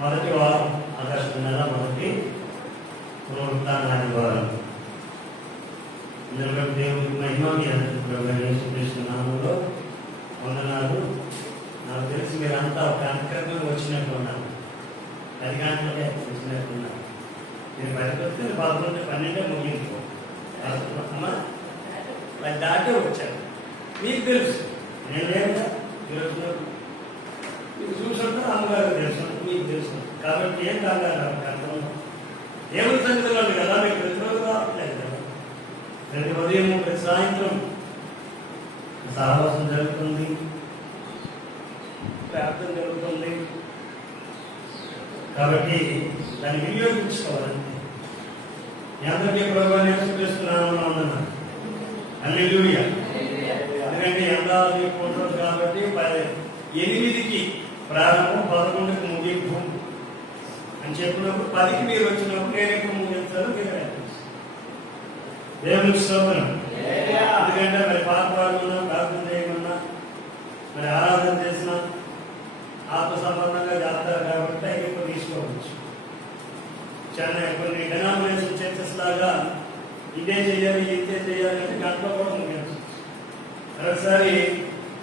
మొదటి వారం ఆగస్టు నెల మొదటి పునరుత్థాన ఆదివారం. ఇందులో దేవుడికి మహిమని చూపిస్తున్నాములో వందనాలు. నాకు తెలిసి మీరంతా ఒక కార్యక్రమం వచ్చినట్టు ఉన్నారు. 10 గంటలకే వచ్చినట్టున్నారు. మీరు 10 వస్తే 11, 12 ముగింపు అమ్మా 10 దాటే వచ్చారు. మీకు తెలుసు, నేను లేదా ఈరోజు మీకు చూసుకుంటే అమ్మగారు తెలుసు, మీకు తెలుసు. కాబట్టి ఏం కాగారు అర్థం దేవుడి సన్నిధిలో కదా మీకు ప్రతిరోజు రావట్లేదు కదా. ప్రతి ఉదయం ప్రతి సాయంత్రం సహవాసం జరుగుతుంది, ప్రార్థన జరుగుతుంది. కాబట్టి దాన్ని వినియోగించుకోవాలంటే ఎంతకీ ప్రభువుని యేసుక్రీస్తునామమున వందనాలు. హల్లెలూయా. ఎందుకంటే ఎందాలు కూడదు కాబట్టి 8కి ప్రారంభం, 11కి ముగింపు అని చెప్పినప్పుడు 10కి మీరు వచ్చినప్పుడు నేను ఎప్పుడు ముగించాలో మీరు దేవునికి స్తోత్రం. ఎందుకంటే మరి పాట పాడుకున్నా, ప్రార్థన చేయకున్నా, మరి ఆరాధన చేసినా ఆత్మ సంబంధంగా చేస్తారు కాబట్టి ఎక్కువ తీసుకోవచ్చు. చాలా కొన్ని డినామినేషన్ చర్చెస్ లాగా ఇదే చేయాలి ఇదే చేయాలంటే గంటలో కూడా ముగించవచ్చు. మరొకసారి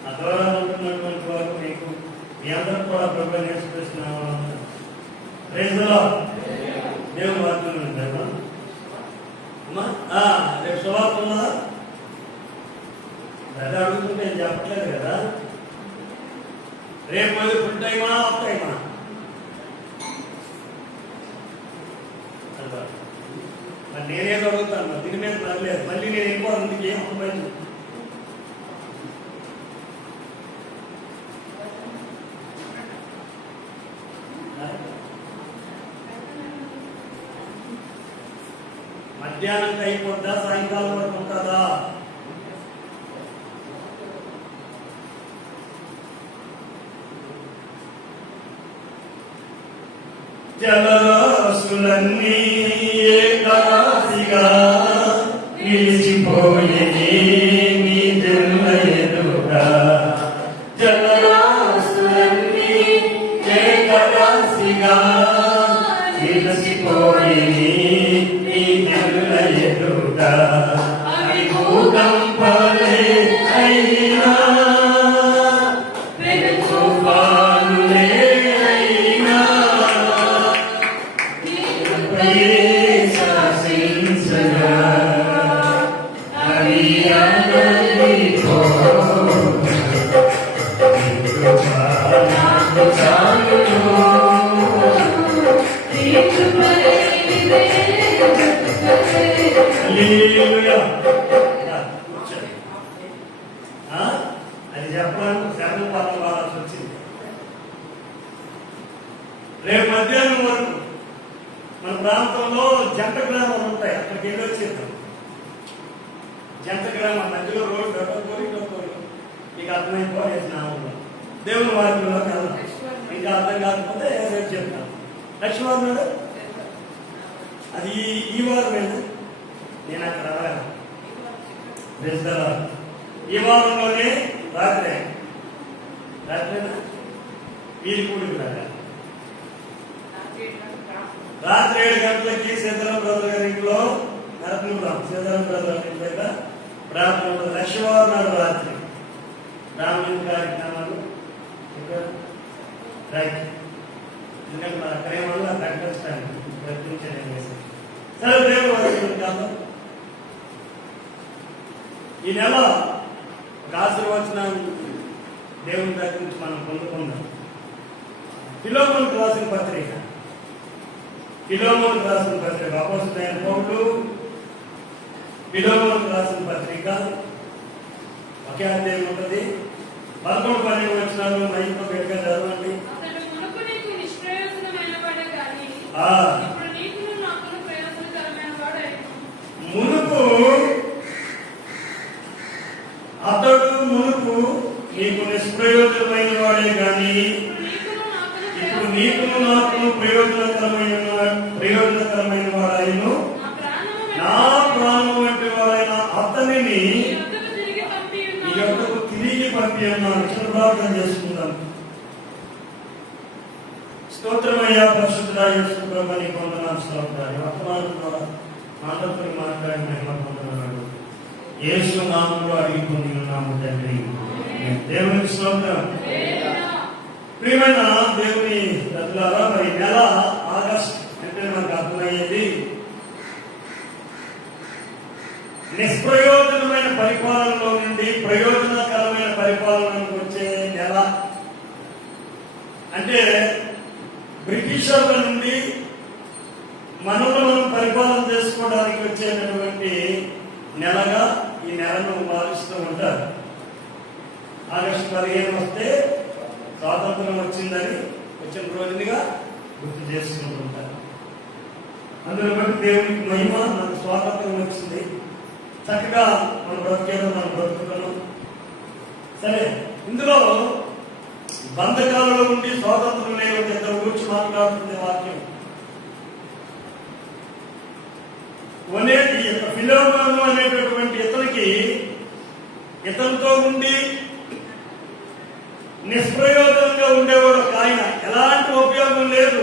ఆ దూరం ఉంటున్నటువంటి వారు మీకు మీ అందరూ కూడా ప్రభువుని యేసుక్రీస్తునామమున ప్రైజ్ ది లార్డ్. దేవుని వాక్యం వింటామా అమ్మా? రేపు శుభవార్త ఉన్నదా? అదే అడుగుతుంటే నేను చెప్పట్లేదు కదా. రేపు అది ఫుల్ టైమా ఆఫ్ టైమా? మరి నేనేదో అడుగుతాను, దీని మీద పర్లేదు. మళ్ళీ నేను వెళ్ళిపోవడానికి ఏం అవ్వలేదు. మధ్యాహ్నం అయిపోద్దా, సాయంకాలం వరకు ఉంటుందా? జలరాశులన్నీ ఏకరాశిగా నిలిచిపోయేది నీ జన్మ ఎదుట. జలరాశులన్నీ ఏకరాశిగా నిలిచిపోయేది నీ జన్మ ఎదుట. అది భూకంపాలే అయినా తుఫానులే అయినా శాసించగా అవి అందరితో అది చెప్పడానికి శ్రమ పనులు వాడాల్సి వచ్చింది. రేపు మధ్యాహ్నం వరకు మన ప్రాంతంలో జంట గ్రామాలు ఉంటాయి. అక్కడికి వెళ్ళి వచ్చేద్దాం. జంట గ్రామం మధ్యలో రోడ్డు డబ్బోరి మీకు అర్థమైపోయేది. నామంలో దేవుని వాక్యంలో వెళ్దాం. ఇంకా అర్థం కాకపోతే రేపు చెప్తాను. లక్ష్మణ్ నాడు అది ఈ వారమేనా? నేను అక్కడ రావాలి. ఈ వారంలోనే రాత్రేనా వీరి కూడికి రాగా రాత్రి 7 గంటలకి సీతారాం బ్రదర్ గారి ఇంట్లో నరసింహరాం సీతారాం బ్రదర్ ఇంటి దగ్గర ప్రార్థన ఉంటుంది. లక్ష్మీవారం నాడు రాత్రి రామలింగ కార్యక్రమాలు రైట్. ఎందుకంటే మన ప్రేమలు ఆ కంటెస్టాన్ని ప్రయత్నించడం. సరే దేవుడు కాదు, ఈ నెల ఒక ఆశీర్వచనాన్ని దేవుని దగ్గర నుంచి మనం పొందుకుందాం. ఫిలోమోనుకు రాసిన పత్రిక అపోస్తలుడైన పౌలు ఫిలోమోనుకు రాసిన పత్రిక ఒకే అధ్యాయం ఉంటుంది. 11-12 వచనాలు మైండ్లో గట్టిగా చదవండి. మునుపు నీకు నిష్ప్రయోజనమైన వాడే కానీ ఇప్పుడు నీకును నాకును ప్రయోజనకరమైన వాడాయను నా ప్రాణం వంటి వాడైన అతనిని నీ యొక్కకు తిరిగి పంపి అన్నాను. ప్రార్థన చేసుకుందాం. స్తోత్రమయ్యా పరిశుద్ధుడా యేసు ప్రభువా నీకు వందనాలు స్తోత్రాలు. వర్తమానం ద్వారా మాటలతో మాట్లాడి మహిమ పొందనాడు. యేసు నామములో అడిగి పొంది ఉన్నాము తండ్రి. దేవునికి స్తోత్రం. ప్రియమైన దేవుని ప్రజలారా, మరి నెల ఆగస్ట్ అంటే మనకు అర్థమయ్యేది నిష్ప్రయోజనమైన పరిపాలనలో నుండి ప్రయోజనకరమైన పరిపాలనకు వచ్చే నెల. అంటే బ్రిటిషర్ల నుండి మనల్ని మనం పరిపాలన చేసుకోవడానికి వచ్చేటటువంటి నెలగా ఈ నెలను భావిస్తూ ఉంటారు. ఆగస్టు 15 వస్తే స్వాతంత్రం వచ్చిందని వచ్చిన రోజునిగా గుర్తు చేసుకుంటుంటారు. అందులో బట్టి దేవునికి మహిమ, మనకు స్వాతంత్రం వచ్చింది, చక్కగా మన బ్రతికేదో మనం బ్రతుకుతున్నాం. సరే, ఇందులో బంధకాలలో ఉండి స్వాతంత్రం లేని ఇద్దరు గురించి మాట్లాడుతుంది వాక్యం. ఫిలోమోను అనేటటువంటి ఇతనితో ఉండి నిష్ప్రయోజనంగా ఉండేవాడు ఒక ఆయన. ఎలాంటి ఉపయోగం లేదు,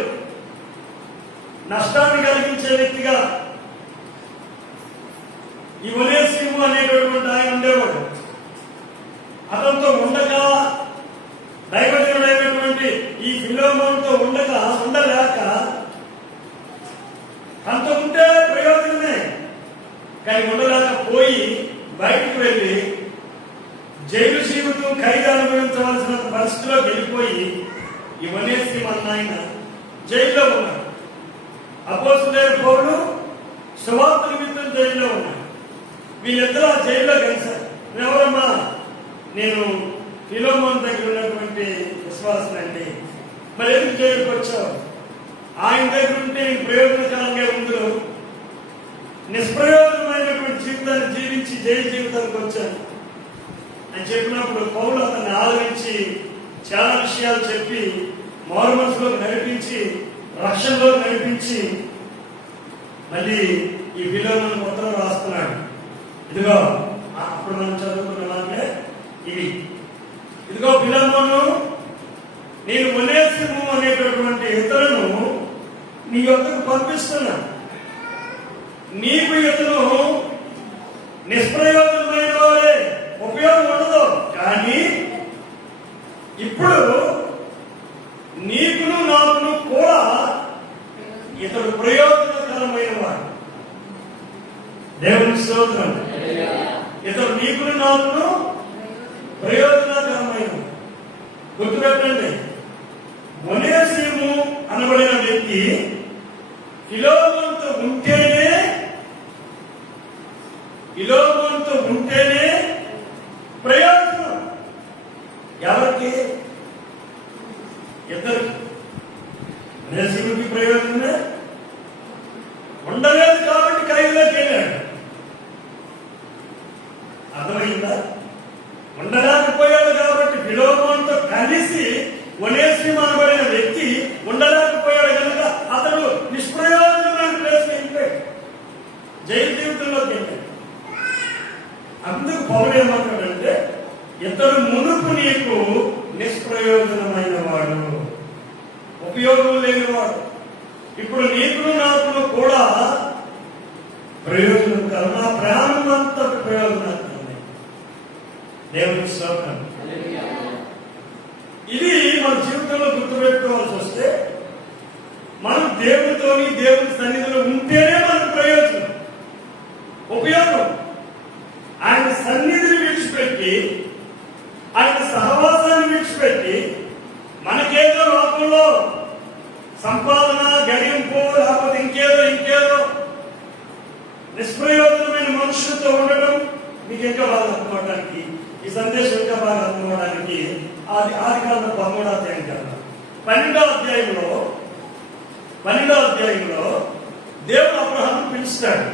నష్టాన్ని కలిగించే వ్యక్తిగా ఈ ఒనేసిము అనేటటువంటి ఆయన ఉండేవాడు. అతనితో ఉండగా, దైవజనుడైనటువంటి ఈ ఫిలోమోనుతో ఉండలేక, అంత ఉంటే ప్రయోజనమే కానీ ఉండలేకపోయి బయటకు వెళ్ళి జైలు జీవితం ఖైదు అనుభవించవలసిన పరిస్థితిలో వెళ్ళిపోయి ఈ ఒనేసిము అన్న ఆయన జైల్లో ఉన్నాడు. అపోస్తలుడైన పౌలు సువార్త నిమిత్తం జైల్లో ఉన్నాడు. వీళ్ళిద్దరూ ఆ జైల్లో కలిశారు. ఎవరమ్మా? నేను ఫిలోమోను దగ్గర ఉన్నటువంటి విశ్వాసం అండి. మరి ఎందుకు జైలుకి వచ్చావు? ఆయన దగ్గర ఉంటే నీకు ప్రయోజనకరంగా ఉందో, నిష్ప్రయోజనమైనటువంటి జీవితాన్ని జీవించి జైలు జీవితానికి వచ్చాను అని చెప్పినప్పుడు పౌలు అతన్ని ఆదరించి చాలా విషయాలు చెప్పి మారు మనసులో నడిపించి రక్షణలో నడిపించి మళ్ళీ ఈ ఫిలోమోను పత్రం రాస్తున్నాడు. ఇదిగో అప్పుడు మనం చదువుకున్న వాటినే ఇవి. ఇదిగో ఫిలోమోను, నేను ఒనేసిము అనేటటువంటి ఇతరును నీ యొక్కకు పంపిస్తున్నా. నీకు ఇతను నిష్ప్రయోజనమైన వాడే, ఉపయోగం ఉండదు. కానీ ఇప్పుడు నీకును నాకును కూడా ఇతడు ప్రయోజనకరమైన వాడు. దేవుని స్తోత్రం. ఇతడు నీకును నాకును ప్రయోజనకరమైన. గుర్తుపెట్టండి, ఒనేసిము అనబడిన వ్యక్తి ఫిలోమోనుతో ఉంటేనే ప్రయోజనం. ఎవరికి? ఇద్దరికి. ఒనేసిముకి ప్రయోజనమే. ఉండలేదు కాబట్టి ఖైదులోకి వెళ్ళాడు. అర్థమైందా? ఉండలేకపోయాడు కాబట్టి ఫిలోమోనుతో కలిసి ఒనేసిము అనబడిన వ్యక్తి ఉండలేకపోయాడు కనుక అతడు నిష్ప్రయోజనమైన ప్లేస్ వెళ్ళిపోయాడు, జైలు జీవితంలోకి వెళ్ళాడు. అందుకు పౌలు ఏమంటాడంటే, ఇతడు మునుపు నీకు నిష్ప్రయోజనమైన వాడు, ఉపయోగం లేనివాడు. ఇప్పుడు నీకును నాకును కూడా ప్రయోజనకరం. నా ప్రాణం అంతా ప్రయోజనకరం. దేవునికి స్తోత్రం. ఇది మన జీవితంలో గుర్తుపెట్టుకోవాల్సి వస్తే, మనం దేవునితోని దేవుని సన్నిధిలో ఉంటేనే మనకు ప్రయోజనం, ఉపయోగం. ఆయన సన్నిధిని విడిచిపెట్టి, ఆయన సహవాసాన్ని విడిచిపెట్టి మనకేదో లోకంలో సంపాదన, గడింపు, లేకపోతే ఇంకేదో నిష్ప్రయోజనమైన మనుషులతో ఉండడం మీకు ఇంకా బాగా అర్థమవడానికి, ఈ సందేశం ఇంకా బాగా అర్థమవడానికి ఆదికాండం 13వ అధ్యాయం కదా, 12వ అధ్యాయంలో దేవుడు అబ్రహామును పిలుస్తాడు.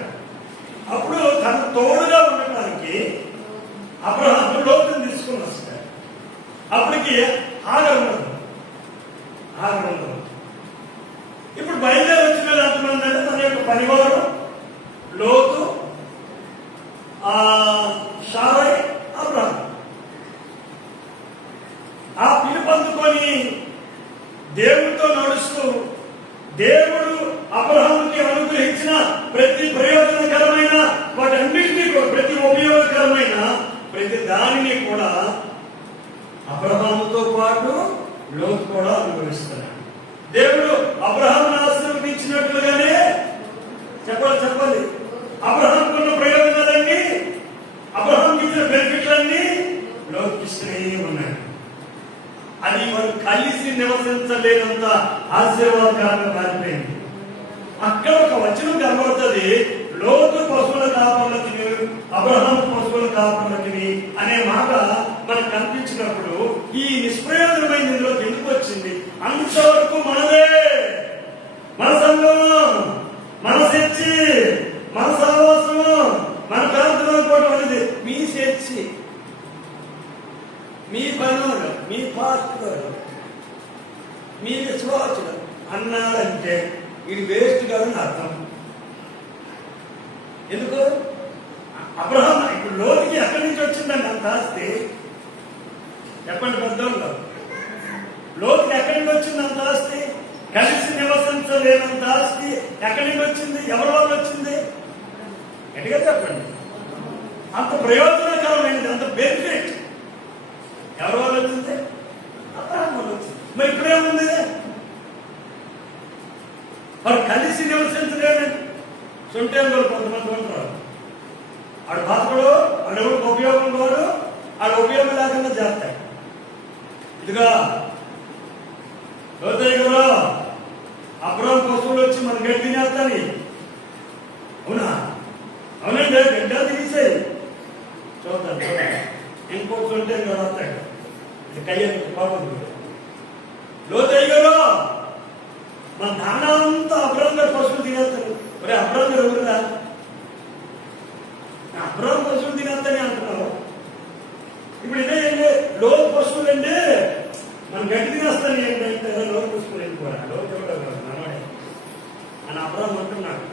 అప్పుడు తన తోడుగా ఉండటానికి అబ్రహాము లోతుని తీసుకుని వస్తాడు. అప్పటికి హాగరు ఉండదు. ఇప్పుడు బయలుదేరి వచ్చిన ఎంతమంది అంటే తన యొక్క పరివారం, లోతు, షారై, అబ్రహాం. ఆ పిలుపు అందుకొని దేవునితో నడుస్తూ దేవుడు అబ్రహాముకి అనుగ్రహించిన ప్రతి ప్రయోజనకరమైన వాటన్నిటినీ కూడా, ప్రతి ఉపయోగకరమైన ప్రతి దానిని కూడా అబ్రహాముతో పాటు లోతు కూడా అనుభవిస్తున్నాడు. దేవుడు అబ్రహామును ఆశీర్వదించినట్లుగానే చెప్పండి అబ్రహాముకున్న ప్రయోజనాలన్నీ, అబ్రహాంకి ఇచ్చిన బెనిఫిట్లన్నీ లోతుకి ఇస్తూనే ఉన్నాడు. అది వారు కలిసి నివసించలేనంత ఆశీర్వాదకరంగా మారిపోయింది. అక్కడ ఒక వచనం కనబడుతుంది, లోతు పశువుల కాపర్లకి అబ్రహాం పశువుల కాపర్లకి అనే మాట మనకు కనిపించినప్పుడు ఈ నిష్ప్రయోజనమైన ఇందులోకి ఎందుకు వచ్చింది? అంతవరకు మనదే, మన సంఘం, మన చర్చి, మన సహవాసం, మన ప్రార్థన అనుకోవడం అనేది మీ చర్చి, మీ పనులు, మీ పాత్రలు, మీ విశ్వాసులు అన్నాడంటే ఇది వేస్ట్ కాదని అర్థం. ఎందుకు? అబ్రహాం ఇప్పుడు లోతుకి ఎక్కడి నుంచి వచ్చిందండి అంత ఆస్తి? చెప్పండి పెద్దోళ్ళు, లోతుకి ఎక్కడి నుంచి వచ్చింది అంత ఆస్తి? కలిసి నివసించలేనంత ఆస్తి ఎక్కడి నుంచి వచ్చింది? ఎవరి వల్ల వచ్చింది? గట్టిగా చెప్పండి. అంత ప్రయోజనకరమైనది, అంత బెనిఫిట్ ఎవరి వల్ల వచ్చింది? అబ్రహాం వల్ల వచ్చింది. మరి ఇప్పుడేముంది? వారు కలిసి నివసించలేని సొంటేళ్ళు కొంతమంది ఉంటారు. ఆడు బాధపడు, ఆడు ఉపయోగం వాడు, ఆడు ఉపయోగం లేకుండా చేస్తాయి. ఇదిగా లోతయ్య కదా అబ్రహాం పశువులు వచ్చి మన గడ్డి తినేస్తాని, అవునా? అవునండి, గడ్డ తినేసేది చూద్దాం. ఇంకోటి ఉంటే ఇంకా వస్తాడు, ఇది కయ్యంత బాగుంది. లోతయ్య కదా మన నాన్నంతా అబ్రహాం గారు పశువులు తినేస్తాడు. మరి అబ్రహాం గారు ఎవరురా? అబ్రహాం పశువులు తినేస్తానే అంటున్నావు. ఇప్పుడు ఇదే లోతు పశువులు అంటే మనం గడ్డి తినేస్తాను ఏంటంటే లోతు పశువులు వెళ్ళిపోరా, లోతు ఎవరు నమ్మడే అని అబ్రహాం అంటున్నాడు.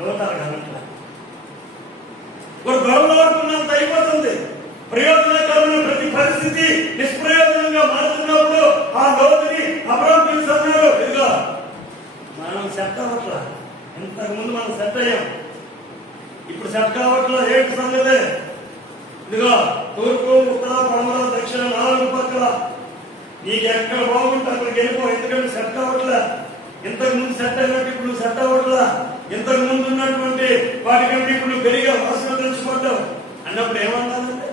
లోతారు కదట్లా ఒక గొడవలు ఆడుతున్నంత అయిపోతుంది. ప్రయోజనకరమైన ప్రతి పరిస్థితి నిష్ప్రయోజనంగా మారుతున్నప్పుడు ఆ లోతుని అబ్రహాం పిలుస్తున్నారు. ఇదిగో మనం సెట్ అవ్వట్లా, ఇంతకు ముందు మనం సెట్ అయ్యాం, ఇప్పుడు సెట్ కావట్లా. ఏంటి సంగతి? ఇదిగో తూర్పు, ఉత్తర, పడమర, దక్షిణ 4 పక్కల నీకు ఎక్కడ బాగుంటే అక్కడికి వెళ్ళిపో. ఎందుకంటే సెట్ అవ్వట్లా. ఇంతకు ముందు సెట్ అయినట్టు ఇప్పుడు నువ్వు సెట్ అవ్వట్లా. ఇంతకు ముందు ఉన్నటువంటి వాటికంటే ఇప్పుడు నువ్వు పెరిగా వాసన తెలుసుకుంటావు అన్నప్పుడు ఏమన్నానంటే,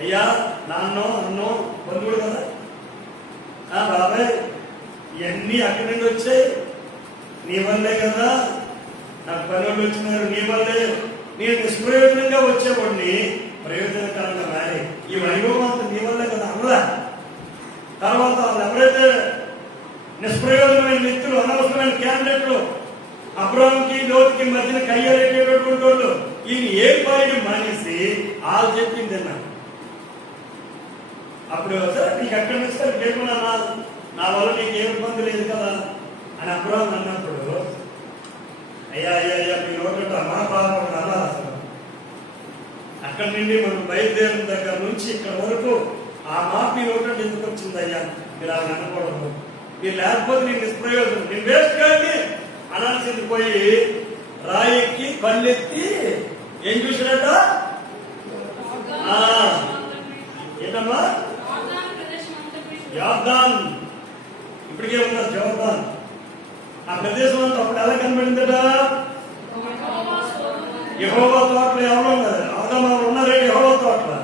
అయ్యా నాన్నో అన్నో బంధువుడు కదా, బాబాయ్ ఇవన్నీ అక్కడి నుండి వచ్చాయి, నీ వల్లే కదా నాకు పనులు వచ్చినారు, నీ వల్లే నేను నిష్ప్రయోజనంగా వచ్చేవాడిని ప్రయోజనకరంగా మారి ఈ వైభవం అంతా నీ వల్లే కదా అన్నదా. తర్వాత వాళ్ళు ఎవరైతే నిష్ప్రయోజనమైన వ్యక్తులు, అనవసరమైన క్యాండిడేట్లు అబ్రహాంకి లోతుకి మధ్యన కయ్యలేటటువంటి వాళ్ళు ఈయన ఏ పాయింట్ మానేసి వాళ్ళు చెప్పింది అన్నా. అప్పుడు సార్ నీకు ఎక్కడి నుంచి సార్ గెలుపున్నా, నా వల్ల నీకు ఏం ఇబ్బంది లేదు కదా అని అబ్రహాం అన్నప్పుడు, అయ్యా అయ్యా అయ్యా మీ నోట మా పాపం అలా అసలు అక్కడి నుండి మనం బయలుదేరిన దగ్గర నుంచి ఇక్కడ వరకు ఆ మాట మీ నోట ఎందుకు వచ్చింది అయ్యా? మీరు అలా అనకూడదు, మీరు లేకపోతే నేను నిష్ప్రయోజనం, నేను వేస్ట్ కానీ అనాల్సింది పోయి రాయికి కళ్ళెత్తి ఏం చూసినట్ట? ఏంటమ్మా? యోర్దాన్. ఇప్పటికే ఉన్నారు జోర్దాన్. ఆ ప్రదేశం అంతా అప్పుడు ఎలా కనబడిందట? యెహోవా తోటలో ఎవరు ఉన్నారు? ఆదాము ఉన్నారే యెహోవా తోటలో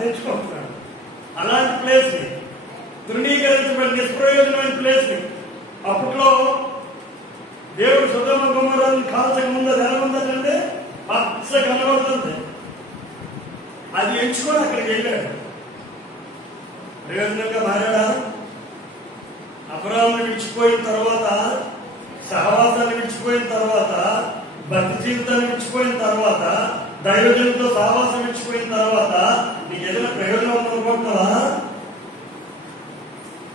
తెచ్చుకుంటున్నాడు. అలాంటి ప్లేస్ ని, తృణీకరించబడిన నిష్ప్రయోజనమైన ప్లేస్ ని అప్పట్లో దేవుడు సొదొమ గొమొర్రాను కాల్చక ముందు అది ఎలా ఉందంటే పచ్చ కనబడుతుంది. అది ఎంచుకొని అక్కడికి వెళ్ళాడు. ప్రయోజనంగా మారాడా? అబ్రహామును విడిచిపోయిన తర్వాత, సహవాసాన్ని విడిచిపోయిన తర్వాత, భక్తి జీవితాన్ని విడిచిపోయిన తర్వాత, దైవజనులతో సహవాసం విడిచిపోయిన తర్వాత నీకు ఏదైనా ప్రయోజనం ఉందనుకుంటున్నావా?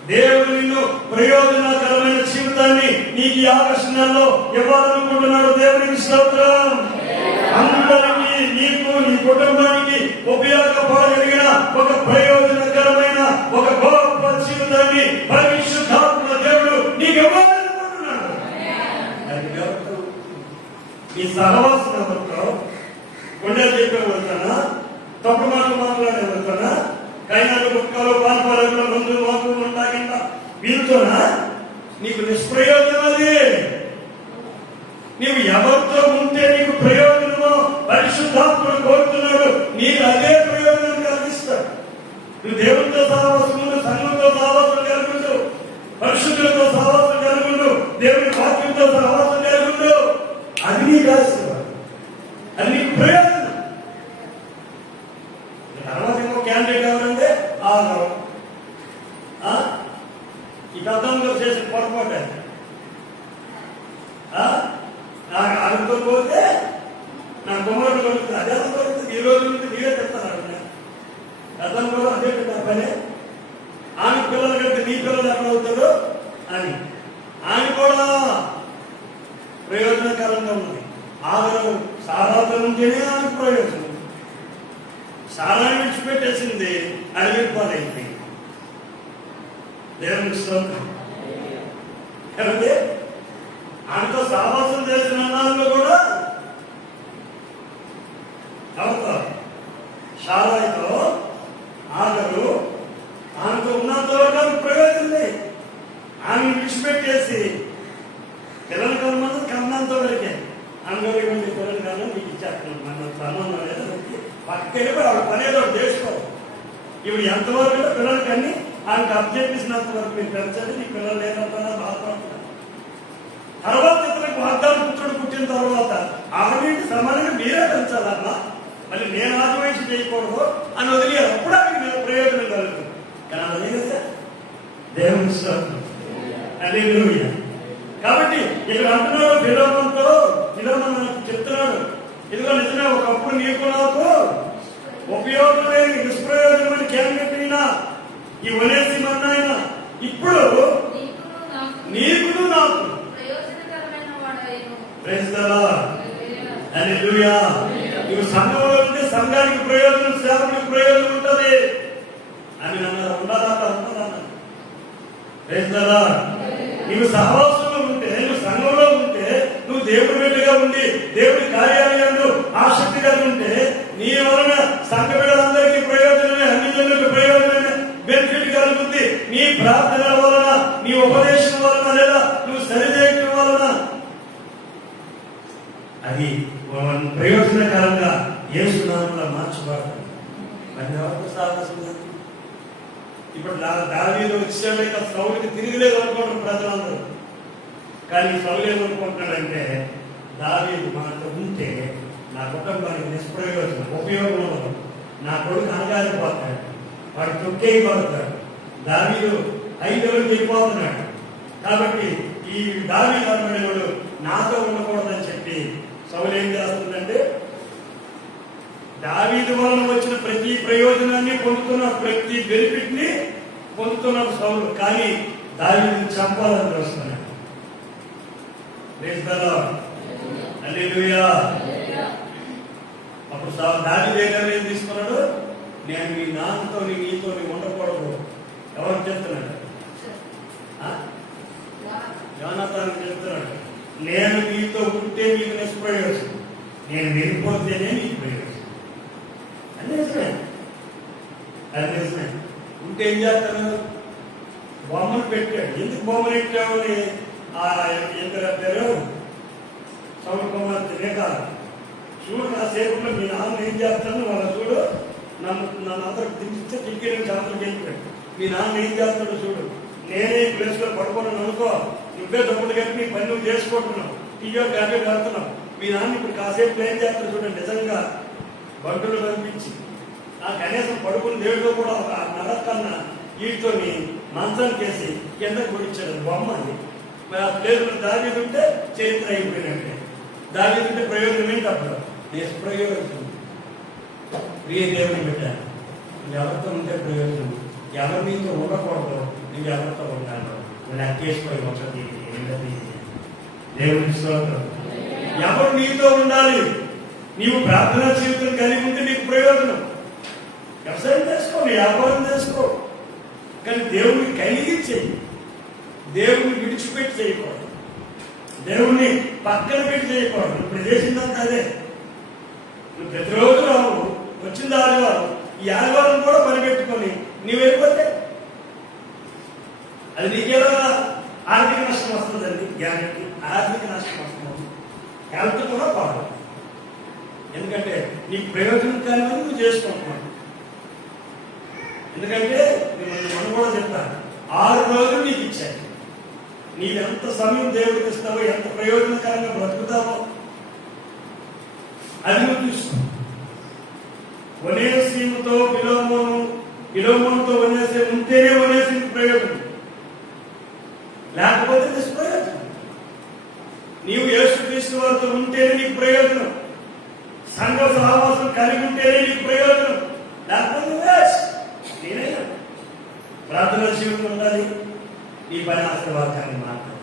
దేవుడు నిన్ను ప్రయోజనకరమైన జీవితాన్ని నీకు ఈ ఆకర్షణలో ఇవ్వాలనుకుంటున్నాడు. దేవునికి స్తోత్రం. అందరికీ, నీకు, నీ కుటుంబానికి ఉపయోగపడగలిగిన ఒక ప్రయోజనకరమైన ఒక గొప్ప జీవితాన్ని పరిశుద్ధాత్మ దేవుడు నీకు సహవాసం ఎవరితో, కొండలు చెప్పే వెళ్తానా, తప్పుడు మాటలు మాట్లాడే వెళ్తానా, కైనాలు గుట్కాలు పాల్పాలు మందులు మాటలు ఉంటాయంట, వీరితోనా? నీకు నిష్ప్రయోజనం అది. నీవు ఎవరితో ఉంటే నీకు ప్రయోజనమో పరిశుద్ధాత్ముడు కోరుతున్నాడు, నీకు అదే ప్రయోజనం కలిగిస్తాడు. నువ్వు దేవుడితో సహవాసం ఉండు, సంఘంతో సహవాసం కలుగుండు, పరిశుద్ధులతో సహవాసం కలుగుండు, దేవుడి వాక్యంతో సహవాసం కలుగుండు. అది నీకు ఆశీర్వాదం, అది నీకు ప్రయోజనం. తర్వాత ఇంకో క్యాండిడేట్ ఎవరంటే ఆగం. ఈ గతంలో చేసిన పొరపాటు నాకు ఆడుతో పోతే నా కుమారుడు కలుగుతుంది, అదే అనుకోవచ్చు. ఈ రోజు నుంచి మీరే చెప్తాను. గతం కూడా అదే పెట్టారు పని. ఆమె పిల్లలు కంటే నీ పిల్లలు ఎక్కడ అవుతాడు అని ఆమె కూడా ప్రయోజనకరంగా ఉంది. ఆదరణ సారాతో ఉంటేనే ఆమె ప్రయోజనం. సారాన్ని విడిచిపెట్టేసింది, అడిగిపోయింది. దేవునికి స్తోత్రం. కాబట్టి ఆమెతో సావాసం చేసిన అన్నాళ్ళు కూడా ఎవరితో? షారాయితో, ఆగరు ఆమెతో ఉన్నంత వరకు ప్రయోజనం. ఆమె విడిచిపెట్టేసి పిల్లలు కలమంది కన్నంత వరకే. అందరికీ మంది పిల్లలు కాదు మీకు ఇచ్చేస్తున్నాను, మన సంబంధం లేదా పక్కకి వెళ్ళిపోయి ఆవిడ పనేదో చేసుకోవాలి. ఇప్పుడు ఎంతవరకు పిల్లలకి అన్ని ఆమెకు అబ్జెక్టిసినంత వరకు మీరు పెంచండి. నీ పిల్లలు లేదంటున్నా బాధపడుతున్నారు. తర్వాత ఇతనికి వాగ్దానం పుట్టిన తర్వాత ఆవిడ సమానంగా మీరే పెంచాలన్నా, మళ్ళీ నేను ఆదివేసి చేయకూడదు అని వదిలేరు. అప్పుడు ఆమెకి ప్రయోజనం కలుగుతుంది. కానీ అదే కదా దేవుని స్తోత్రం. హల్లెలూయా. కాబట్టి ఇక్కడ అంటున్నాడు ఫిలోమోనుతో, ఫిలోమోను చెప్తున్నాడు, ఇదిగో నిజమే ఒకప్పుడు నీకు నాకు ఉపయోగం లేని నిష్ప్రయోజనమైన క్యాండిడేట్ అయినా ఈ ఒనేసిమన్ ఆయన ఇప్పుడు నీకు నాకు హల్లెలూయా. నువ్వు సంఘంలో ఉంటే సంఘానికి ప్రయోజనం, సేవకుడికి ప్రయోజనం ఉంటుంది అని నన్ను ఉండాలన్నా. నువ్వు సహవాసంలో ఉంటే, నువ్వు సంఘంలో ఉంటే, నువ్వు దేవుడి బిడ్డగా ఉండి దేవుడి కార్యాలయంలో ఆసక్తి కలిగి ఉంటే నీ వలన సంఘ బిడ్డలందరికీ ప్రయోజనమే, అన్ని జనులకు ప్రయోజనమే, బెనిఫిట్ కలుగుతుంది. నీ ప్రార్థన వలన, నీ ఉపదేశం వలన, లేదా నువ్వు సరిచేయటం వలన అది ప్రయోజనకరంగా యేసు నామములో మార్చబడతాడు. మరి ఎవరికి సాహసం? ఇప్పుడు దావీదు వచ్చాడు, ఇక సౌలుకి తిరిగిలేదు అనుకుంటారు ప్రజలందరూ. కానీ సౌలు ఏమనుకుంటున్నాడంటే, దావీదు మనతో ఉంటే నా కుటుంబానికి నిష్ప్రయోజనం, ఉపయోగం ఉండదు. నా కొడుకు అనగారిపోతాడు, వాడు తొక్కేయబడతాడు, దావీదు 5 ఏళ్ళు వెళ్ళిపోతున్నాడు. కాబట్టి ఈ దావీదు అనబడేవాడు నాతో ఉండకూడదని చెప్పి సౌలు ఏం చేస్తుందంటే, దావీదు వలన వచ్చిన ప్రతి ప్రయోజనాన్ని పొందుతున్న, ప్రతి బెనిఫిట్ ని పొందుతున్నాడు సౌలు. కానీ దావీదుని చంపాలని చూస్తున్నాడు. హల్లెలూయా. అప్పుడు దావీదు ఏ నిర్ణయం తీసుకున్నాడు? నేను మీ నాన్నతో నీతో ఉండకూడదు. ఎవరు చెప్తున్నాడు? యోనాతాను చెప్తున్నాడు, నేను మీతో ఉంటే మీకు నిష్ప్రయోజనం, నేను వెళ్ళిపోతేనే మీకు ప్రయోజనం. అది నిజమే. ఉంటే ఏం చేస్తాను? బొమ్మలు పెట్టాడు. ఎందుకు బొమ్మలు పెట్టామని ఎంత పేరు సౌలు కుమార్తె రేఖ చూడు, కాసేపులో మీ నాన్న ఏం చేస్తాను వాళ్ళ చూడు, నన్ను అందరికి దించితే దిక్కి నుంచి అందరికి వెళ్ళిపోయాడు. మీ నాన్న ఏం చేస్తాడు చూడు, నేనే ప్లేస్ లో పడుకోవడం అనుకో, నువ్వే తమ్ముడు కట్టి నీ పని నువ్వు చేసుకుంటున్నావు, టీయో క్యాబే కడుతున్నావు. మీ నాన్న ఇప్పుడు కాసేపు ఏం చేస్తాడు చూడండి. నిజంగా బంటులు కనిపించి ఆ కనీసం పడుకుని దేవుడితో కూడా ఒక నడకన్నా వీటితో మంచానికి వేసి కిందకు పొడిచాడు బొమ్మ. అది మరి ఆ ప్లేసులో దావీదు ఉంటే చరిత్ర అయిపోయినట్టే. దావీదు ఉంటే ప్రయోజనం ఏంటి? అప్పుడు నిష్ప్రయోజనం. ప్రియ దేవుని పెట్టాను, నువ్వు ఎవరితో ఉంటే ప్రయోజనం, ఎవరి నీతో ఉండకూడదు, నువ్వు ఎవరితో ఉండాలి. నువ్వు లెక్కేసిపోయి ఒకటి దేవుని స్తోత్రం. ఎవరు నీతో ఉండాలి? నీవు ప్రార్థనా జీవితం కలిగి ఉంటే నీకు ప్రయోజనం. వ్యవసాయం చేసుకో, వ్యాపారం చేసుకో, కానీ దేవుడిని కలిగి చెయ్యి, దేవుడిని విడిచిపెట్టి చేయకూడదు. దేవుణ్ణి పక్కన పెట్టి చేయకూడదు. ఇప్పుడు చేసిందంతా అదే. నువ్వు ప్రతిరోజు రావు, వచ్చింది ఆదివారం, ఈ ఆదివారం కూడా పని పెట్టుకొని నీవు వెళ్ళిపోతే అది నీకేదో ఆర్థిక నష్టం వస్తుందండి. గ్యారెంటీ ఆర్థిక నష్టం వస్తుంది, హెల్త్ కూడా పాడు. ఎందుకంటే నీకు ప్రయోజనం కానీ నువ్వు చేసుకుంటున్నావు. ఎందుకంటే మనం కూడా చెప్తాను, 6 రోజులు నీకు ఇచ్చాను. నీవు ఎంత సమయం దేవుడికి ఇస్తావో, ఎంత ప్రయోజనకరంగా బ్రతుకుతావో అది నువ్వు చూస్తావు. ఒనేసిముతో విలోమోనుతో ఒనేసి ఉంటేనే ఒనేసిము ప్రయోజనం, లేకపోతే నిష్ప్రయోజనం. నీవు యేసుక్రీస్తు వారితో ఉంటేనే నీకు ప్రయోజనం, సంఘ సహవాసం కలిగి ఉంటేనే నీకు ప్రయోజనం, లేకపోతే నేనైనా ప్రార్థన జీవితం ఉండాలి. నీ పని ఆశీర్వాదాన్ని మాట్లాడు.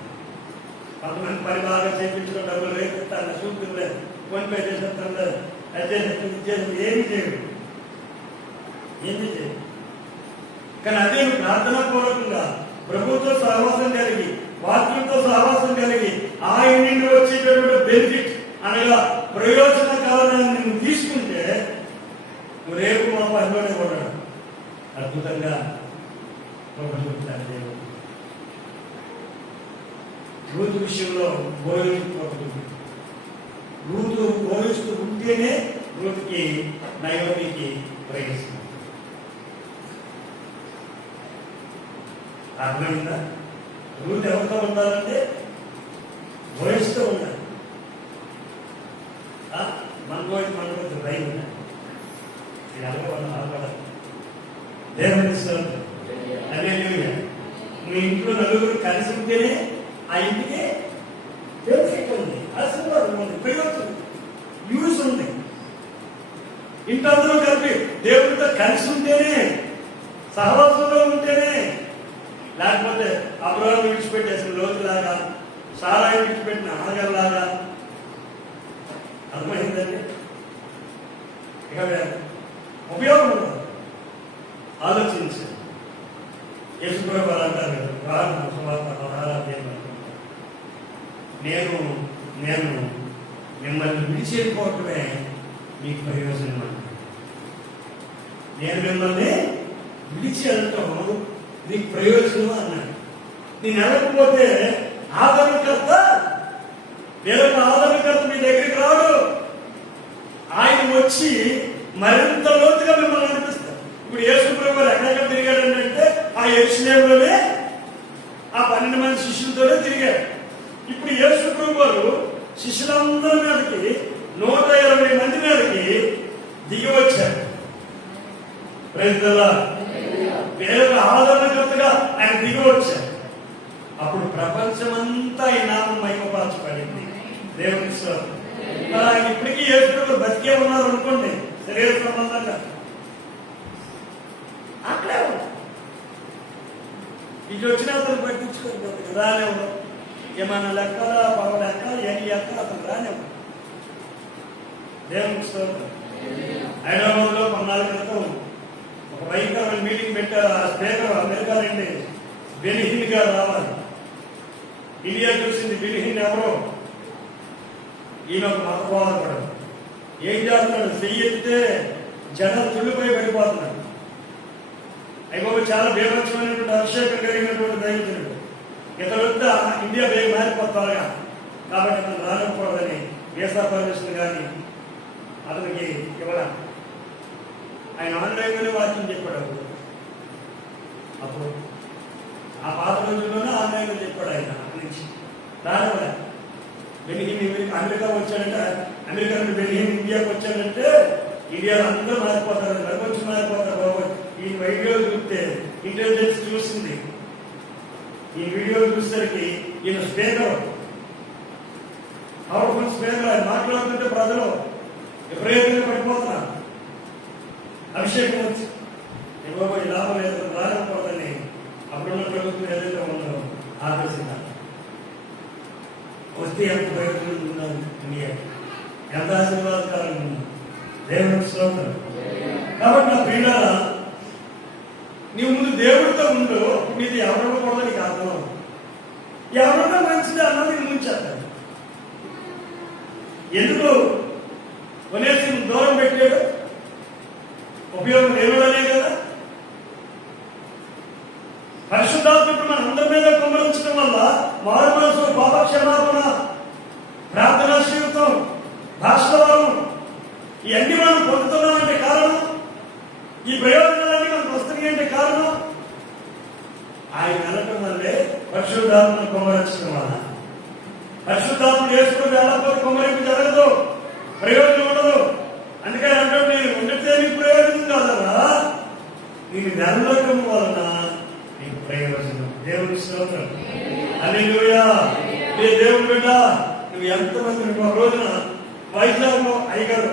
కొంతమంది పని బాగా చేయించడం, డబ్బులు రేపిస్తాను, సూక్తులు లేదు, ఫోన్ పే చేసేస్తాను లేదు, అది చేసేది ఏమి చేయడు. కానీ అదే ప్రార్థనాపూర్వకంగా ప్రభుత్వ సహవాసం కలిగి, వాక్యంతో సహవాసం కలిగి, ఆయన నుండి వచ్చేటటువంటి బెనిఫిట్ అనగా ప్రయోజనకరాన్ని నువ్వు తీసుకుంటే నువ్వు రేపు మా పనిలోనే కొన్నాడు అద్భుతంగా చెప్తాను. దేవుడు రూతు విషయంలో రూతు బోధిస్తూ ఉంటేనే రూతుకి నయోమికి ప్రయోజనం. అర్థమైందా? రూతు ఎవరితో ఉండాలంటే బోధిస్తూ ఉండాలి. మనకు రైలు ఉండాలి. ఇది ఆడపడాలి. దేవుని అదే మీ ఇంట్లో నలుగురు కలిసి ఉంటేనే ఆ ఇంటికి బెనిఫిట్ ఉంది, ఆశీర్వాదం ఉంది, ప్రయోజనం యూజ్ ఉంది. ఇంట్లో కలిపి దేవుడితో కలిసి ఉంటేనే, సహవాసంలో ఉంటేనే, లేకపోతే అబ్రాహాము విడిచిపెట్టేసిన లోతులాగా, సారాయి విడిచిపెట్టిన ఆగల్లాగా. అర్థమైందండి? ఇక ఉపయోగం ఉండదు. ఆలోచించి యేసుప్రభు అంటారు నేను మిమ్మల్ని విడిచేయకపోవటమే మీకు ప్రయోజనం అంటారు. నేను మిమ్మల్ని విడిచి వెళ్ళటం నీకు ప్రయోజనం అన్నాడు. నేను వెళ్ళకపోతే ఆదరణకర్త, వేరొక ఆదరణకర్త మీ దగ్గరికి రాడు. ఆయన వచ్చి మరింత లోతుగా మిమ్మల్ని అనిపిస్తారు. ఇప్పుడు యేసుప్రభు ఎక్కడెక్కడ తిరిగాడంటే ఆ యెరూషలేములోనే ఆ 12 మంది శిష్యులతోనే తిరిగాడు. ఇప్పుడు యేసుప్రభు వారు శిష్యులందరి మీదకి 120 మంది మీదకి దిగి వచ్చారు. వేరొక ఆదరణకర్తగా ఆయన దిగి వచ్చారు. అప్పుడు ప్రపంచమంతా ఈ నామం మహిమపరచబడింది. దేవుని స్తోత్రం. ఆయన ఇప్పటికీ యేసుప్రభు బతికే ఉన్నారు అనుకోండి, శరీర సంబంధంగా అక్కడే ఉన్నారు. ఇది వచ్చిన అతను పట్టించుకోకపోతే రాలేవు. ఏమన్నా లెక్కల పగల ఎక్కాలి, ఎన్ని ఎక్కాలి, అతను రాలేవు. దేవుని స్తోత్రం. హైదరాబాద్లో 4 క్రితం ఒక భయంకరమైన మీటింగ్ పెట్టారు. ఆ స్పీకర్ అమెరికా నుండి బెనిహిన్ గారు రావాలి. ఇండియా చూసింది బెనిహిన్ ఎవరో, ఈయన ఒక మతబోధకుడు. ఏం చేస్తున్నాడు? చెయ్యితే జనం తుళ్ళిపోయి పడిపోతున్నాడు. అయిపోయి చాలా బీభత్సమైనటువంటి అభిషేకం కలిగినటువంటి దైవజనుడు. ఇతరులతో ఇండియా మారిపోతారుగా, కాబట్టి అతను రానివ్వకూడదని వీసా పర్మిషన్ కానీ అతనికి ఇవ్వడం. ఆయన ఆన్లైన్లోనే వాక్యం చెప్పాడు. అప్పుడు ఆ పాత రోజుల్లోనే ఆన్లైన్లో చెప్పాడు. ఆయన అక్కడి నుంచి రానివ్వలే. బెనిహిన్ అమెరికా వచ్చాడంటే, అమెరికా నుండి బెనిహిన్ ఇండియాకి వచ్చాడంటే ఇండియాలో అందరూ మారిపోతారు, ప్రపంచం మారిపోతారు. బాబు ఈ వీడియోలు చూస్తే ఇంటెలిజెన్స్ చూసింది. ఈ వీడియోలు చూసేసరికి ఈయన స్పీకర్, పవర్ఫుల్ స్పీకర్, ఆయన మాట్లాడుతుంటే ప్రజలు విపరీతంగా పడిపోతున్నారు. అభిషేకం వచ్చి బాబు ఈ లాభం లేదు, రాకపోదని అప్పుడున్న ప్రభుత్వం ఏదైతే ఉందో ఆదేశించారు. వస్తే ఎంత ప్రయోజనం ఉన్నారు, ఇండియా ఎంత ఆశీర్వాదకరంగా ఉన్నారు. దేవుని స్తోత్రం. కాబట్టి నా ప్రియులారా, నీవు ముందు దేవుడితో ఉండు. నీది ఎవరికూడదు, నీకు అర్థం. ఎవరన్నా మంచిది అన్నది ముంచేస్తాడు. ఎందుకు ఒనేసిము దూరం పెట్టాడు? ఉపయోగం లేనివాడనే కదా. పరిశుద్ధాత్ముడు మన అందరి మీద కుమ్మరించడం వల్ల మారు మనసు, పాప క్షమాపణ, ప్రార్థనా జీవితం, భాషవరం ఇవన్నీ మనం పొందుతున్నామంటే కారణం, ఈ ప్రయోజనాలన్నీ మనకు వస్తున్నాయి అంటే కారణం ఆయన వెళ్ళటం వల్లే. పరిశుద్ధాత్మను కుమ్మరించడం వల్ల. పరిశుద్ధాత్మను వేసుకుని వెళ్ళకపోతే కుమ్మరింపు జరగదు, ప్రయోజనం ఉండదు. అందుకని అంటే నేను ఉండితే నీకు ప్రయోజనం కాదరా, నేను వెళ్ళటం వలన నీకు ప్రయోజనం. దేవుని స్తోత్రం. హల్లెలూయా. నీ దేవుని బిడ్డ నువ్వు ఎంతమంది ఒక రోజున వైజాగ్లో అయ్యగారు,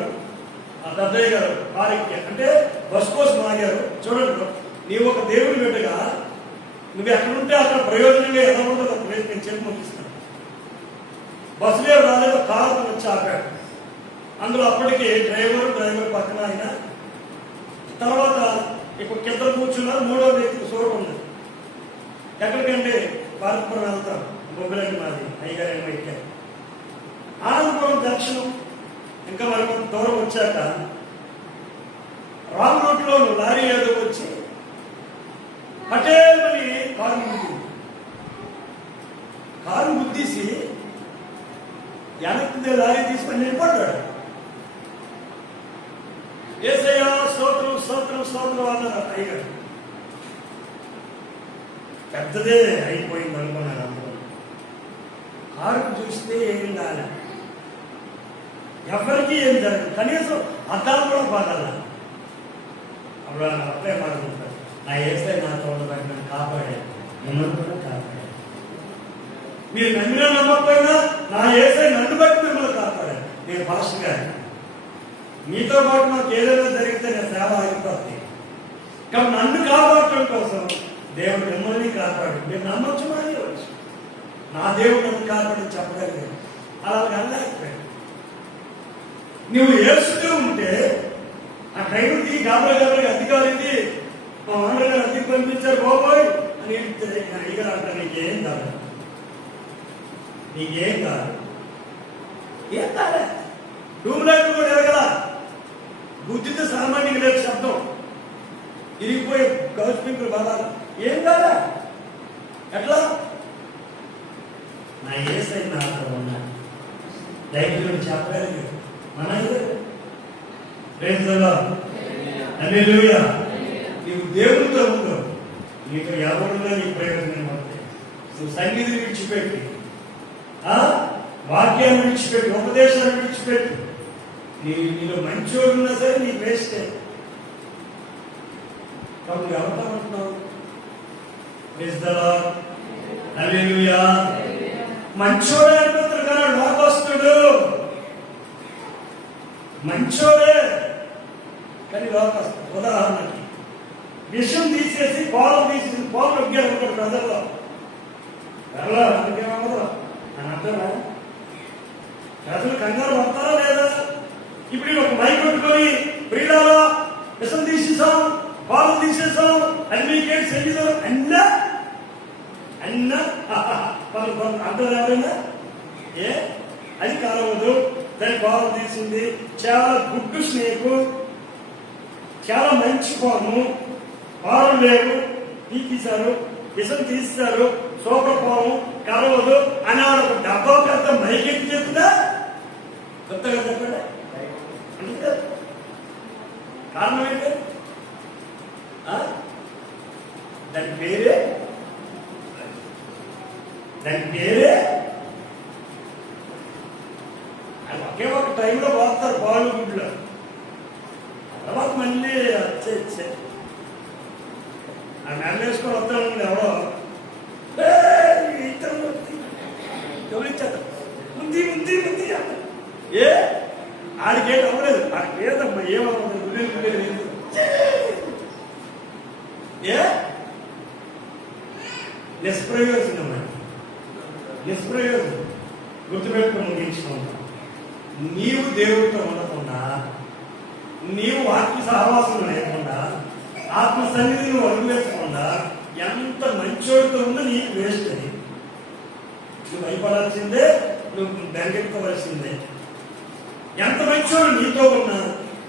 ఆ పెద్దయ్య గారు వారికి అంటే బస్ కోసం ఆగారు. చూడండి, నీవు ఒక దేవుని బిడ్డగా నువ్వు ఎక్కడుంటే అక్కడ ప్రయోజనంగా ఎలా ఉండదు ప్లేస్ నేను చెప్పి ముగిస్తాను. బస్సులో రాలేదు, కారు వచ్చి ఆపాడు. అందులో అప్పటికి డ్రైవర్ పక్కన ఆయన, తర్వాత ఇప్పుడు కింద కూర్చున్నారు. మూడో వ్యక్తికి సోరు ఉంది. ఎక్కడికంటే భారతపురం వెళ్తాం, బొబ్బిలండి మాది, అయ్యగారు ఎక్కారు. ఆనందపురం దర్శనం ఇంకా మరి కొంత దూరం వచ్చాక రాంగ్ రూట్లో లారీ ఏదో వచ్చి పటేల్మని కారు గుద్దీసి వెనక్కి లారీ తీసుకొని నిలబడ్డాడు. యేసయ్యా స్తోత్రం స్తోత్రం స్తోత్రం అన్నారు అయ్యగారు. పెద్దదే అయిపోయింది అనుకున్నాను. అందరూ కారు చూస్తే ఏం కాలే, ఎవరికి ఏం జరగదు, కనీసం అద్దాలు కూడా బాగాల. అప్పుడు అప్పుడే మాట్లాడుతారు, నా ఏసై నాతో ఉండబట్టి నన్ను కాపాడాడు, మిమ్మల్ని కూడా కాపాడాడు. మీరు నమ్మినా నమ్మకపోయినా నా ఏసై నన్ను బట్టి మిమ్మల్ని కాపాడాడు. నేను పాస్టర్ గారు, మీతో పాటు నాకు ఏదైనా జరిగితే నేను సేవ అయిపోతుంది. కాబట్టి నన్ను కాపాడటం కోసం దేవుడు మిమ్మల్ని కాపాడు. మీరు నమ్మచ్చు మరి నా దేవుడు నన్ను కాపాడని చెప్పగలిగాడు. అలా వెళ్ళలేకపోయాడు. నువ్వు ఏడుస్తూ ఉంటే ఆ డ్రైవర్ దిగి గాబరా అధికారికి మా ఆంధ్ర గారు అద్దెకి పంపించారు బాబోయ్ అని అయ్యగారు అంటారు, నీకేం కాదు, నీకేం కాదు, ఏం కాలే. రూమ్ లైట్ కూడా ఎరగల, బుద్ధితో సామాన్యంగా లేదు శబ్దం, ఇరిగిపోయి గౌజ్ పింకులు బాధాలు, ఏం కాలే. ఎట్లా? నా ఏసై నాతో ఉన్నాడు. దైవం చెప్పగలిగాడు. మన హల్లెలూయా. నీవు దేవుడితో ఉందో నీకు ఎవరున్నా నీ ప్రయోజనం అవుతాయి. నువ్వు సంగీతం విడిచిపెట్టి, వాక్యాన్ని విడిచిపెట్టి, ఉపదేశాన్ని విడిచిపెట్టి, నీలో మంచోడు ఉన్నా సరే నీకు వేస్తే కాబట్టి ఎవరితో ఉంటున్నావు? హల్లెలూయా. మంచోడే అనుకుంటారు కానీ లోకస్తుడు, మంచోడే కానీ లోకస్తుడు. ఉదాహరణకి విషం తీసేసి పాలు తీసేసి పాలు నొక్కారు అనుకోండి ప్రజల్లో, అందుకేమవుతుందో అని అర్థమా? ప్రజలు కంగారు పడతారా లేదా? ఇప్పుడు ఒక మైక్ కొట్టుకొని ప్రియులారా విషం తీసేసాం, పాలు తీసేసాం, అడ్మికేట్ చేసాం అన్నా అందరూ ఎవరైనా ఏ అది కాలవదు. దాని పాలు తీసింది, చాలా గుడ్డు స్నేకు, చాలా మంచి పాము, పాలు లేవు, తీసారు, విషం తీస్తారు, సూపర్ పాము కలవదు అని ఒక డబ్బా పెద్ద మైకెట్టి చెప్తుందా? కొత్తగా చెప్పండి. అంటే కారణం ఏంటి? దాని పేరే అది ఒకే ఒక టైంలో పోతారు పాలు గుడ్లు, తర్వాత మళ్ళీ వచ్చే ఆ నెల వేసుకొని వస్తాను ఎవరో గమనించారు ముందు ముందు ముందు ఏ ఆడికేం అవ్వలేదు, ఆడికి లేదమ్మా ఏమవుతుంది గుడ్డేది ఏ నిష్ప్రయోజనం, నిష్ప్రయోజనం. గుర్తుపెట్టుకుని ముగించుకుంటాం. నీవు దేవుడితో ఉండకుండా, నీవు వాక్య సహవాసం లేకుండా, ఆత్మ సన్నిధిని వదిలేకుండా ఎంత మంచోడితో ఉన్నా నీకు వేస్ట్. అది నువ్వు భయపడాల్సిందే, నువ్వు బెంగెట్టుకోవాల్సిందే. ఎంత మంచివాడు నీతో ఉన్నా,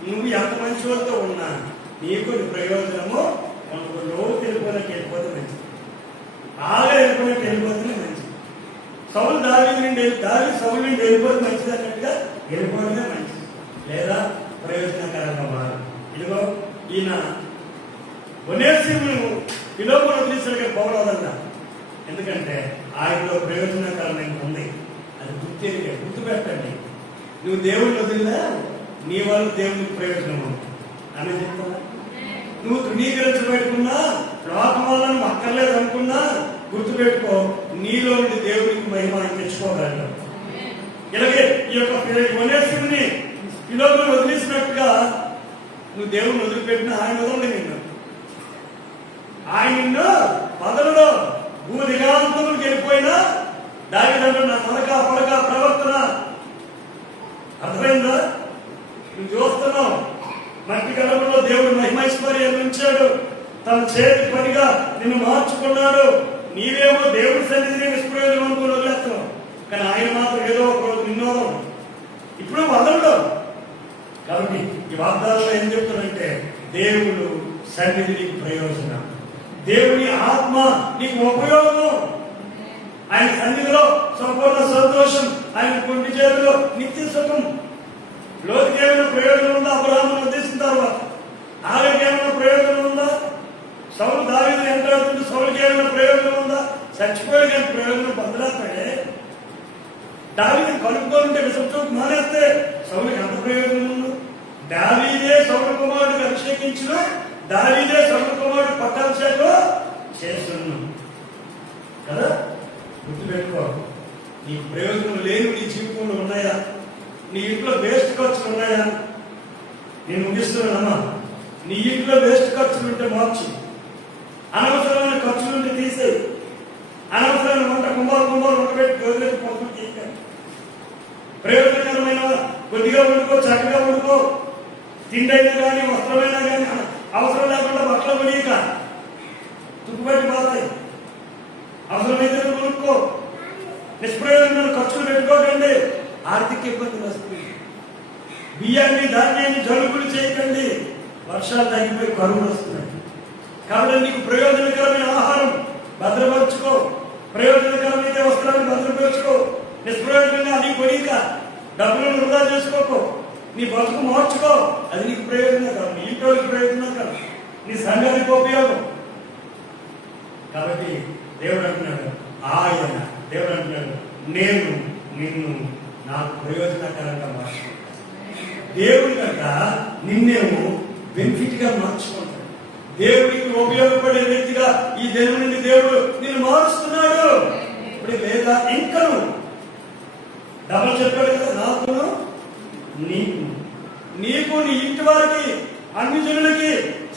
నువ్వు ఎంత మంచివాడితో ఉన్నా నీకు ప్రయోజనము మనకు లోపు వెళ్ళిపోయినట్టు వెళ్ళిపోతే మంచిది, బాగా వెళ్ళిపోయినట్టు వెళ్ళిపోతేనే మంచిది. సౌలు దావీదు నుండి సౌలు నుండి వెళ్ళిపోతే మంచిది అన్నట్టుగా వెళ్ళిపోవడమే మంచిది, లేదా ప్రయోజనకరంగా మారు. ఇదిగో ఈయన ఒనేసిమును ఫిలోమోను వదిలేసాడు పౌలవదన్నా, ఎందుకంటే ఆయనలో ప్రయోజనకరమైన ఉంది. అది గుర్తుపెట్టండి. నువ్వు దేవుడిని వదిలినా నీ వల్ల దేవునికి ప్రయోజనం ఉంది అని చెప్తున్నా. నువ్వు తృణీకరించబెట్టుకున్నా, లోకం వల్ల నువ్వు అక్కర్లేదు అనుకున్నా గుర్తుపెట్టుకో, నీలో నుండి దేవుడికి మహిమ తెచ్చుకోగలడు. ఇలాగే ఈ యొక్క ఒనేసిముని ఫిలోమోను వదిలేసినట్టుగా నువ్వు దేవుడిని వదిలిపెట్టినా ఆయన వదలండి నిన్ను. ఆయన నిన్ను మొదలులో భూదిగాంతములకు వెళ్ళిపోయినా దావీదు నా పలక ప్రవర్తన అర్థమైందా? నువ్వు చూస్తున్నావు, మట్టి కలపలో దేవుడు మహిమైశ్వర్యాన్ని ఉంచాడు, తన చేతి పనిగా నిన్ను మార్చుకున్నాడు. నీవేమో దేవుడి సన్నిధిని నిష్ప్రయోజనం అనుకుని వదిలేస్తావు, కానీ ఆయన మాత్రం ఏదో ఒక రోజు నిన్నో ఇప్పుడు వదలడు. కాబట్టి ఈ వాగ్దానంలో ఏం చెప్తానంటే, దేవుడు సన్నిధి నీకు ప్రయోజనం, దేవుని ఆత్మ నీకు ఉపయోగం. ఆయన సన్నిధిలో సంపూర్ణ సంతోషం, ఆయన కుంటి చేతిలో నిత్య సుఖం. లోతుకి ఏమైనా ప్రయోజనం ఉందా? అబ్రహామును ఉద్దేశించిన తర్వాత ఆవిడకి ఏమైనా ప్రయోజనం ఉందా? సౌలు దావీదుని వెంటాడుతుంటే సౌలుకి ఏమైనా ప్రయోజనం ఉందా? చచ్చిపోయేది ఏం ప్రయోజనం పొందలేస్తాడే. దావీదుని కలుపుకోవాలంటే విషంచూపు మానేస్తే సౌలుకి ఎంత ప్రయోజనం ఉంది? దావీదే సౌలు కుమారుడికి అభిషేకించిన, దావీదే సౌలు కుమారుడు పట్టాభిషేకం చేస్తున్నాం కదా. గుర్తుపెట్టుకో, నీకు ప్రయోజనం లేని నీ జీవితంలో ఉన్నాయా? నీ ఇంట్లో వేస్ట్ ఖర్చులు ఉన్నాయా? నేను ముగిస్తున్నానమ్మా. నీ ఇంట్లో వేస్ట్ ఖర్చులు ఉంటే మార్చు, అనవసరమైన ఖర్చులుంటే తీసేయి. అనవసరమైన కుంభాలు పెట్టి వదిలేసి పక్కన తీయాలి. ప్రయోజనకరమైన కొద్దిగా వండుకో, చక్కగా వండుకో. తిండైనా కానీ వస్త్రమైనా కానీ అవసరం లేకుండా బట్టలు కొనియక తుప్పుబట్టి పోతాయి. అవసరమైతే కొనుక్కో. నిష్ప్రయోజనమైన ఖర్చులు పెట్టుకోకండి, ఆర్థిక ఇబ్బందులు వస్తుంది. బియ్యాన్ని ధాన్యాన్ని జలుబులు చేయకండి, వర్షాలు తగ్గిపోయి కరువులు వస్తున్నాయి. కాబట్టి నీకు ప్రయోజనకరమైన ఆహారం భద్రపరుచుకో, ప్రయోజనకరమైన వస్త్రాన్ని భద్రపరుచుకో. నిష్ప్రయోజనంగా అది కొనిక డబ్బులను వృధా చేసుకోకో. నీ బతుకు మార్చుకో, అది నీకు ప్రయోజనకరం, నీ ఇంట్లోకి ప్రయోజనకరం, నీ సంఘానికి ఉపయోగం. కాబట్టి దేవుడు అంటున్నాడు, నేను నిన్ను నాకు ప్రయోజనకరంగా మార్చుకుంటాను. దేవుడి కంట నిన్నేమో బెనిఫిట్ గా మార్చుకుంటాడు. దేవుడికి ఉపయోగపడే వ్యక్తిగా ఈ దేవుడి నుండి దేవుడు నిన్ను మారుస్తున్నాడు. ఇప్పుడు లేదా ఇంకను డబల్ చెప్పాడు కదా, నాకును నీకు నీ ఇంటి వారికి, అన్ని జనులకి,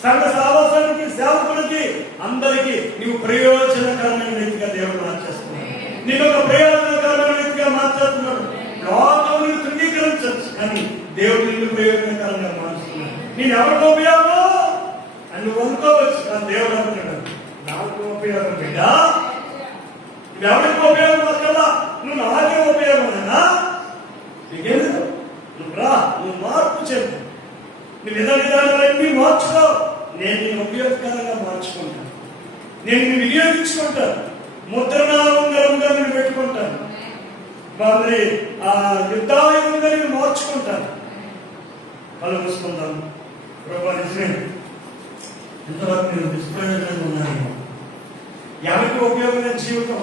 సంఘ సావాసానికి, సేవకులకి, అందరికీ నీవు ప్రయోజనకరమైన వ్యక్తిగా దేవుడు మార్చేస్తున్నాడు. నేను ఒక ప్రయోజనకరమైన వ్యక్తిగా మార్చేస్తున్నాడు. లోకం తృణీకరించచ్చు, కానీ దేవుడు నిన్ను ప్రయోజనకరంగా మారుస్తున్నాడు. నేను ఎవరికి ఉపయోగం అని నువ్వు అనుకోవచ్చు, కానీ దేవుడు అంటున్నాడు నాకు ఉపయోగం బిడ్డ. ఇది ఎవరికి ఉపయోగం అక్కడా, నువ్వు నాకే ఉపయోగమేనా? నువ్వు రా, నువ్వు మార్పు చెందు, నీ విధానాలన్నీ మార్చుకో. నేను నిన్ను ఉపయోగకరంగా మార్చుకుంటాను, నేను నిన్ను వినియోగించుకుంటాను, ముద్రణాలంగా నేను పెట్టుకుంటాను, మరి ఆ యుద్ధాయుధంగా నేను మార్చుకుంటాను. కళ్ళు మూసుకుందాం. ప్రభా నిజమే, ఇంతవరకు నేను నిష్ప్రయోజనంగా ఉన్నాను. ఎవరికి ఉపయోగమైన జీవితం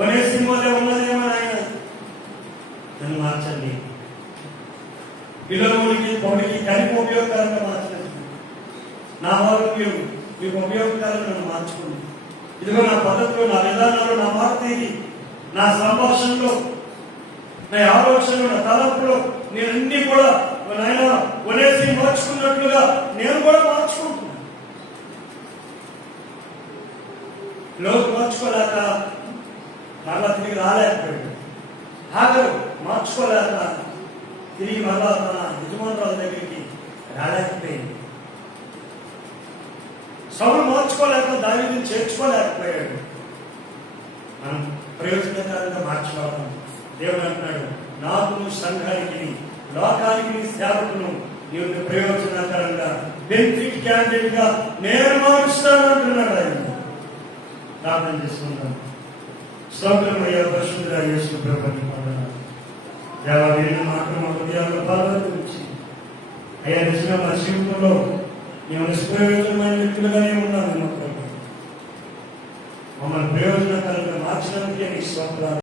ఒనే సినిమాలో ఉన్నదేమో ఆయన నన్ను మార్చండి. పిల్లలకి పొడికి కలిపి ఉపయోగకరంగా మార్చండి. నా వాళ్ళు మీకు ఉపయోగకరంగా నన్ను మార్చుకోండి. ఇదిగో నా పద్ధతిలో, నా విధానాలు, నా మార్తీది, నా సంభాషణలో, నా ఆలోచనలో, నా తలపులో నేను అన్ని కూడా ఆయన కొనేసి మార్చుకున్నట్లుగా నేను కూడా మార్చుకుంటున్నాను. లోటు మార్చుకోలేక మరలా తిరిగి రాలేకపోయాడు. ఆఖరు మార్చుకోలేక తిరిగి మరలా తన యజమానురాల దగ్గరికి రాలేకపోయింది. సౌలు మార్చుకోలేక దావీదుని చేర్చుకోలేకపోయాడు. మనం ప్రయోజనకరంగా మార్చుకోవడం. దేవుడు అంటున్నాడు, నాకు సంఘానికి లోకానికి నీ సేవకును నీకు ప్రయోజనకరంగా బెనిఫిట్ క్యాండిడేట్ గా నేను మారుస్తాను అంటున్నాడు ఆయన. ప్రార్థన చేసుకుంటాం. స్తోత్రమయ్యా పరిశుద్ధుడా యేసు ప్రభువుని వందనాలు. దేవా వీరిని మాత్రం మా హృదయాల్లో బలపరిచి అయ్యా నిజంగా మా జీవితంలో మేము నిష్ప్రయోజనమైన వ్యక్తులుగానే ఉన్నాము. మమ్మల్ని ప్రయోజనకరంగా మార్చడానికే నీ స్తోత్రాలు.